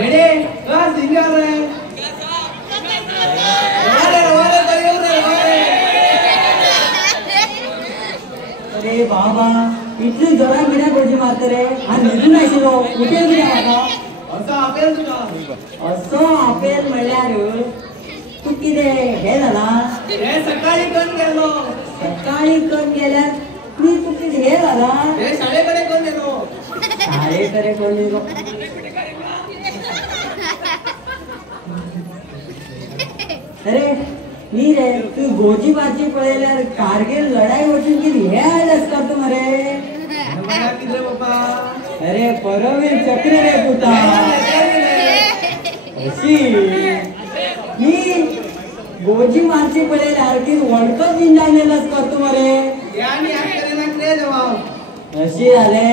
Ready का singer रे अरे बाबा इतली जोरात बिना गोजी मारते रे आणि निघून आशिलो कुठे गेला बाबा असं अपेल तुका असो अपेल म्हणल्यार तू किती हे झाला हे सकाळी कोण गेलो सकाळी कोण गेल्यार मी तू किती हे झाला हे शाळेकडे कोण गेलो शाळेकडे कोण गेलो अरे मी रे तू गोजी मारची पळयल्यार कारगिल लढाई वचून किती हे आयलस का तू मरे किती बाबा अरे परमवीर चक्र रे पुता अशी मी गोजी मारची पळयल्यार की वर्ल्ड कप जिंकून नेलस का तू मरे यानी आकडे नाकले जवाब अशी झाले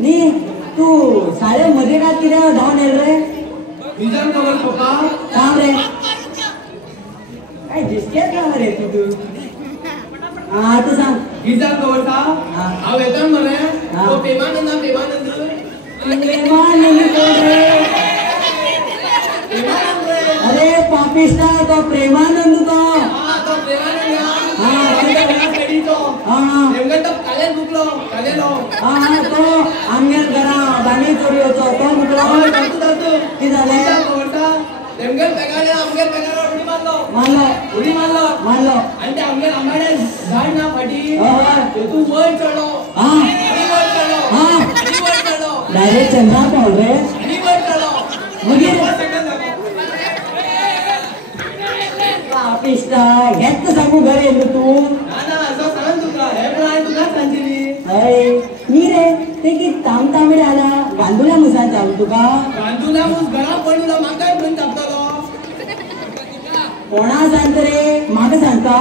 नी तू शाळे मध्ये का किती धावून येल रे रिझल्ट खबर पप्पा काम रे काय दिसतेच का रे तू हा तू सांग रिझल्ट खबर का हा वेतन मरे तो प्रेमानंद अरे पापिस्ता तो प्रेमानंद तो तो प्रेमानंद तो आमगेर घरा बांगेल चोरी होतो तो मुकलो किती झाले मारलो आणि ते आमगेर आंबाड्या झाड ना फाटी तू वर चढलो डायरेक्ट चंद्रा पावल रे पापिस्ता हेच सांगू घर येलो तू मी रे ते की तामतामडे आला गांधुल्या मुसान चालू तुका गांधुल्या मुस घरा पडलो म्हाका पण तापतलो कोणा सांगत रे म्हाका सांगता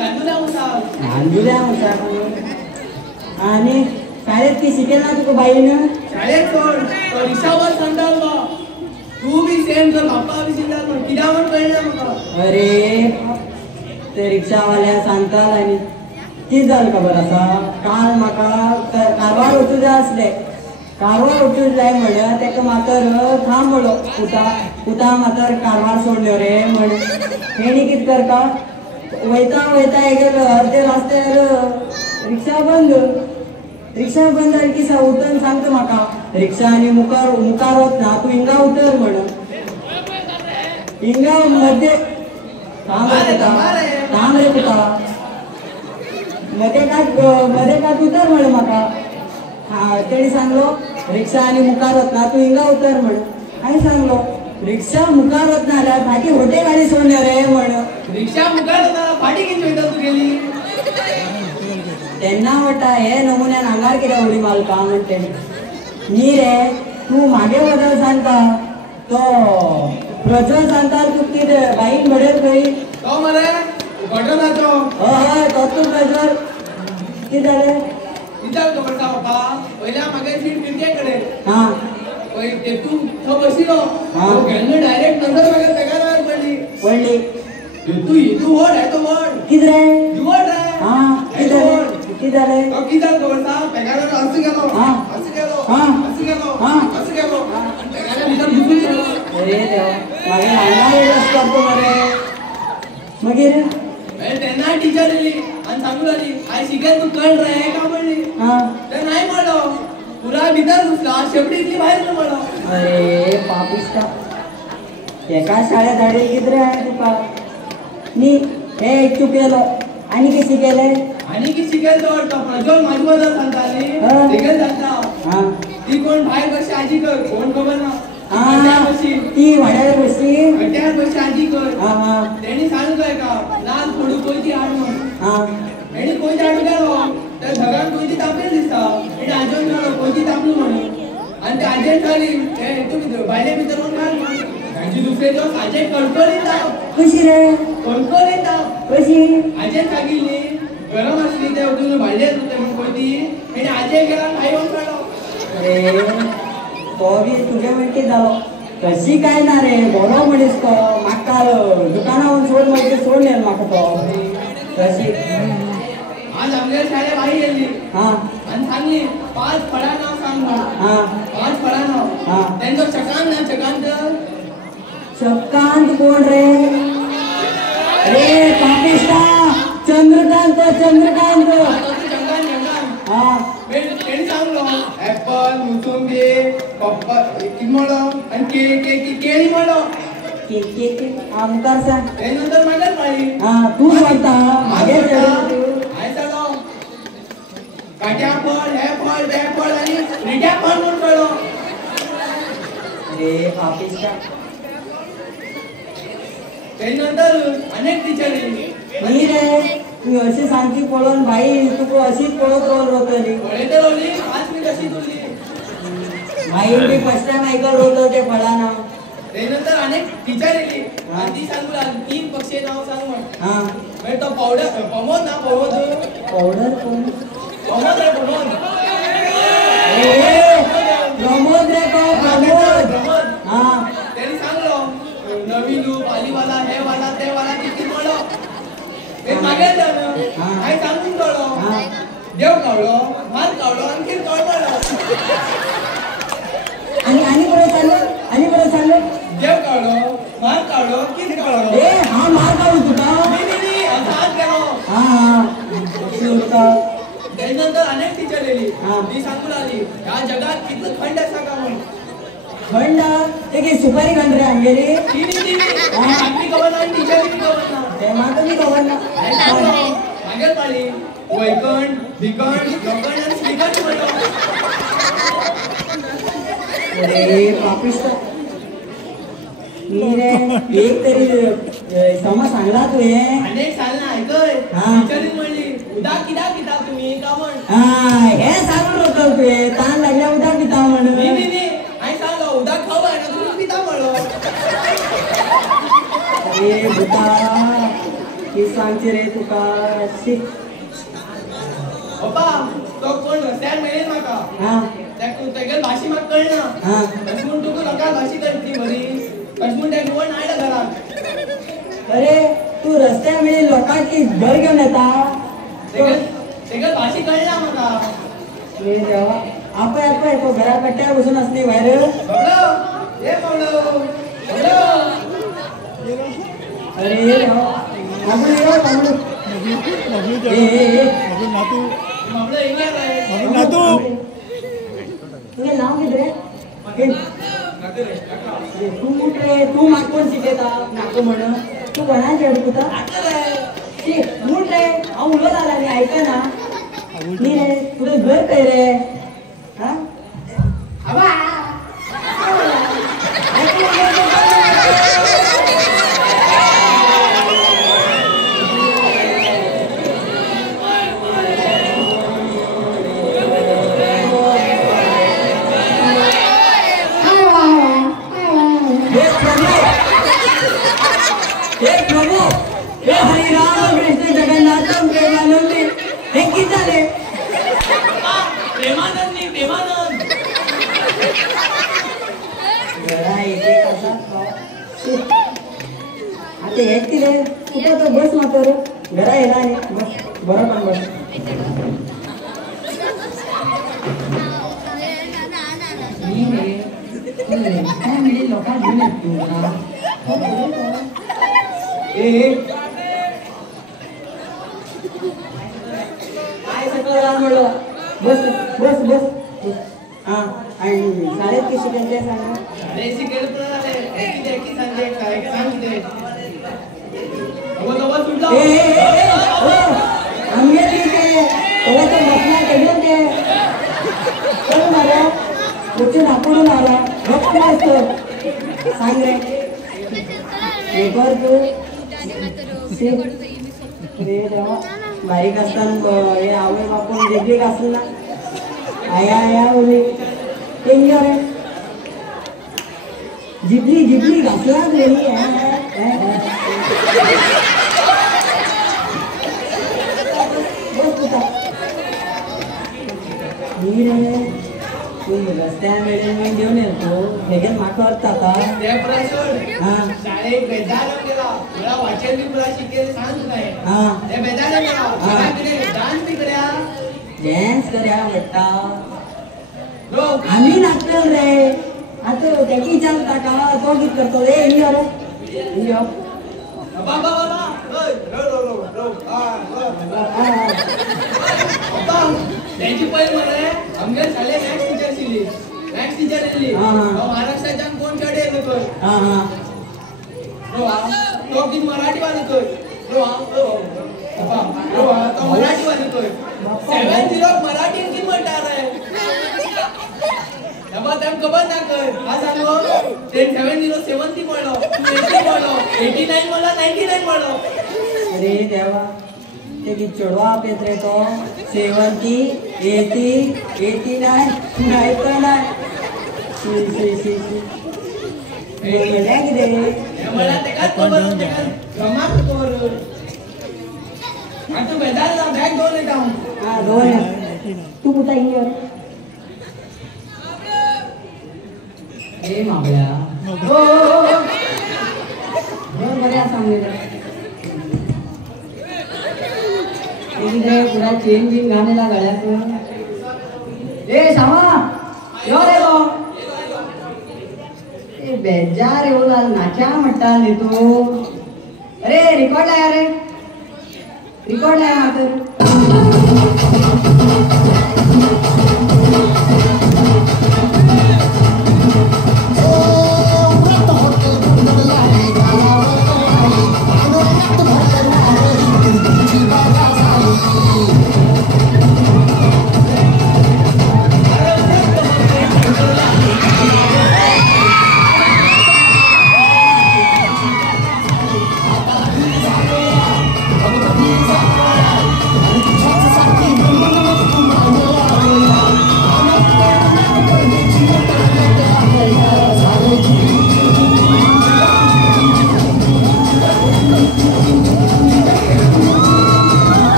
गांधुल्या मुसान आणि शाळेत ती शिकेल ना तुका बाईन शाळेत कोण तो रिक्षावर सांगतालो तू बी सेम कर बाप्पा बी शिकला पण कित्याक म्हण कळना म्हाका अरे ते रिक्षावाल्या सांगताल आणि कितें जालें खबर आसा काल म्हाका कारवार वचूं जाय आसलें कारवार वचूं जाय म्हणल्यार तेका मातर थांब म्हणलो पुता मातर कारवार सोडल्यो रे म्हण हेणी कितें करता वयता हेगेलो अर्दे रस्त्यार रिक्षा बंद जाली की उतरून सांगता म्हाका रिक्षा आनी मुखार वच ना तूं हिंगा उतर म्हण हिंगा मध्ये थांब रे पुता मध्ये काट उतर म्हण म्हाका तेणी सांगलो रिक्षा आनी मुखार वच ना तूं हिंगा उतर म्हण हांवें सांगलो रिक्षा मुखार वच ना जाल्यार फाटीं होटे गाडी सोडल्यो रे म्हण रिक्षा मुखार वता फाटीं कितें वयता तूं गेली तेन्ना म्हणटा हे नमुन्यान आंगार कित्याक उडी मारता म्हणटे न्ही रे तूं म्हागे बद्दल सांगता तो प्रज्वल सांगता तूं कितें बाईक म्हणेल खंय तो मरे घटनाचो हय तोच तूं प्रज्वल कितें जालें विचार खबर आसा बाबा पयल्या म्हागे सीट खिडके कडेन हां पळय ते तूं थंय बशिलो केन्ना डायरेक्ट नजर म्हाका तेका पडली तूं वड येतो वड कितें रे वड रे हां कितें जालें तो कितें खबर आसा पेगार असं गेलो पेगार भितर घुसून गेलो अरे देवा म्हागे आंगार येयलो करतो मरे मागीर तेन्ना टिचर येयली आनी सांगून लागली आयज शिकेल तूं कळ रे का म्हणली ते नाही म्हणलो पुरा भितर घुसलो शेवटी इतली भायर न म्हणलो अरे पापिस्ता एका शाळेत धाडली कितें रे हांवें तुका न्ही हे एक चुकलेलो आनी कितें शिकयलें आनी कितें शिकेल तो प्रज्वल म्हाजे बद्दल सांगताली शिकेल सांगता ती कोण भायर बशी आजी कर कोण खबर ना ती वाड्यार बसली हट्यार बशी आजी कर तेणी सांगलो एका नाल फोडू कोयती हाड म्हण तेणी कोयती हाडूं गेलो त्या झगान कोयती तापलेली दिसता तेणी आजोन गेलो कोयती तापली म्हणून आनी ते आजेन जाली हे तूं भायले भितर कोण घाल म्हण तांची दुसरे दिवस आजेन कणकणीत ताप कशी रे कणकणीत ताप कशी आजेन सांगिल्ली गरम आसली ते वचून भायले म्हणून कोयती तेणी आजेन गेला खाई वच काडलो अरे तो बी तुगे म्हणटी जालो तशी काय ना रे बरो मनीस तो म्हाका दुकानावरून सोड म्हणजे सोड न्हेल म्हाका तो तशी आज आमच्या शाळेत बाई येयली आणि सांगली 5 फळां नांव सांग म्हणून 5 फळां नांव तेंचो चकान चक्कांत कोण रे? रे पाकिस्ता चंद्रकांत चंद्रकांत. हा तेणी सांगलो ऍपल मोसंबी पप्पा किती म्हणलो आणि केळी म्हणलो. आमकार सांग. त्यानंतर मागेच पाळी. हा तू म्हणता मागे हाय चालो काट्या फळ हे फळ ते फळ आणि रिट्या फळ म्हणून कळलो. रे पाकिस्ता. त्यानंतर अनेक टीचर येयली. नी रे तू अशी सांगती पळोवन बाई तुका अशीच पळत रोवतली. पळयते रोवली 5 मिनिट अशी तुरली. बाई मी फर्स्ट टाइम ऐकलं रोवतो ते फळाना. त्यानंतर अनेक टीचर येयली आणि ती सांगू लागली 3 पक्षी नाव सांग म्हण. हा म्हणजे तो पावडर प्रमोद ना प्रमोद पावडर कोण? प्रमोद रे प्रमोद. प्रमोद रे तो प्रमोद. हा त्यांनी सांगलो नवीन रूप अलीवाला हे वाला ते वाला किती म्हणलो. ते मागे जाणं काय सांगून कळलो. देव कळलो माल कळलो आणखी कळलो. आणि बरं चाललं देव कळलो माल कळलो किती कळलो. ए हा मार काढू तुका. नाही असा हात गेलो. हा त्यानंतर अनेक टीचर येयली. हा. ती सांगू लागली या जगात किती खंड असा का म्हणून. खंड ते की सुपारी खंड रे आमगेली. ती आपली खबर नाही टीचर बी खबर ना. ते मात्र मी खबर ना. मागे पाळी वैकंठ भिकंठ लोखंड आणि श्रीखंड म्हणलो. अरे पापिष्ट. मी रे एक तरी समज सांगला तुये. अनेक साल ना ऐकय. हा. टीचरीन म्हणली उदाक कित्याक पिता तुम्ही का म्हण. हा हे सांगून होतो तुये ताण लागल्या उद्या पिता म्हणून. नाही आई सांगलो उदाक खाऊ आहे ना तुम्ही पिता म्हणलो. अरे बुता ही सांगची रे तुका. पप्पा तो कोण रस्त्यार मेळेल म्हाका. हा तेगेल भाशी म्हाका कळना. हा तशें म्हूण तुका लोकांक भाशी कळटली बरी. तशें म्हूण तेका कोण आयला घराक. अरे तू रस्त्यार मेळी लोकांक की घर घेऊन येता. तेगेल भाशी कळना म्हाका. हे देवा आपण तो घरा कट्ट्यावर बसून असली बाहेर. बबलो ये बबलो बबलो. अरे देवा थांबून ये थांबून. बबलो इंग्लंड आहे. तुझे नाव किती रे? तू कुठे तू माग कोण शिकयता नाको म्हणून. तू कोणाची अडकुता मूठ रे हांव उलोवंक लागला न्ही आयकना. न्ही रे तुझं घर खंय रे? हा हे हरी राम कृष्ण जगन्नाथम प्रेमानंद हे किती झाले? प्रेमानंद नाही प्रेमानंद. घरा येते कसा आता हेच किती कुठं तर बस मात्र घरा येला नाही बस बरं पण बस. काय मिळेल लोकांना घेऊन येतो. काय सगळं म्हणलं बस बस बस. हा आणि शाळेत की शिकायचे सांगा. अरे शिकेल पण आले एकी सांगते काय सांग किती. अगो सुटला. आमगे ठीक तेव्हा तर बसला केलं ते करून आला कुठे नाकडून आला गप्प मस्त सांग रे. पेपर तू रे देवा बारीक असताना हे आवड बापून देखील असलं ना आया आया बोले टेंग्या रे जिबली जिबली घासला रे. बस तुझा मी रे तू रस्त्या वेळेला घेऊन येतो हेगेन म्हाका अर्थ का. त्या प्रश्न हा शाळेत बेजार केला मला वाचन बी मला शिकेल सांग नाही. हा त्या बेजार केला किती डान्स बी करया डान्स करया वाटता. लोक आम्ही नाचलो रे आता त्याची विचारता का तो कित करतो रे यो रे यो बाबा बाबा त्यांची पहिले म्हणे आमच्या शाळे मॅथ्स टीचर शिली मॅथ्स टीचर येली महाराष्ट्राच्या कोण कडे येतो तो तो किती मराठी वाजतोय तो मराठी वाजतोय 70 मराठी किती म्हणणार आहे बाबा तेम खबर ना कर हा सांगो ते 70 म्हणलो 80 म्हणलो 89 म्हणलो 99 म्हणलो अरे देवा ते की चढवा पेत्रे तो 70 80 89 नाही तर नाही बोलल्या किती मला ते काय खबर होते का जमात कर आता बेदाल ना बॅग दोन येता हा दोन तू कुठे ये ए माबळ्या हो बऱ्या सांगितलं इकडे पुरा चेंजिंग घालेला गळ्यात ए श्यामा यो रे गो ए बेजार येऊ लाल नाचा म्हणता नी तू अरे रिकॉर्ड लाया रे रिकॉर्ड लाया मात्र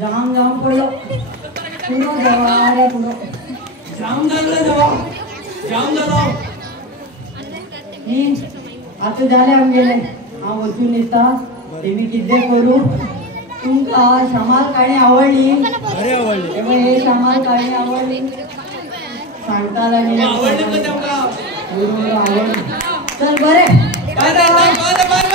जाम पडलो पुढं देवा रे पुढं जाम झालो आता झाले आमगेले हांव वचून येता तेमी कितें करू तुमकां शामाल काणी आवडली हे शामाल काणी आवडली सांगताला आवडली का तुमका आवडली चल बरें बाय बाय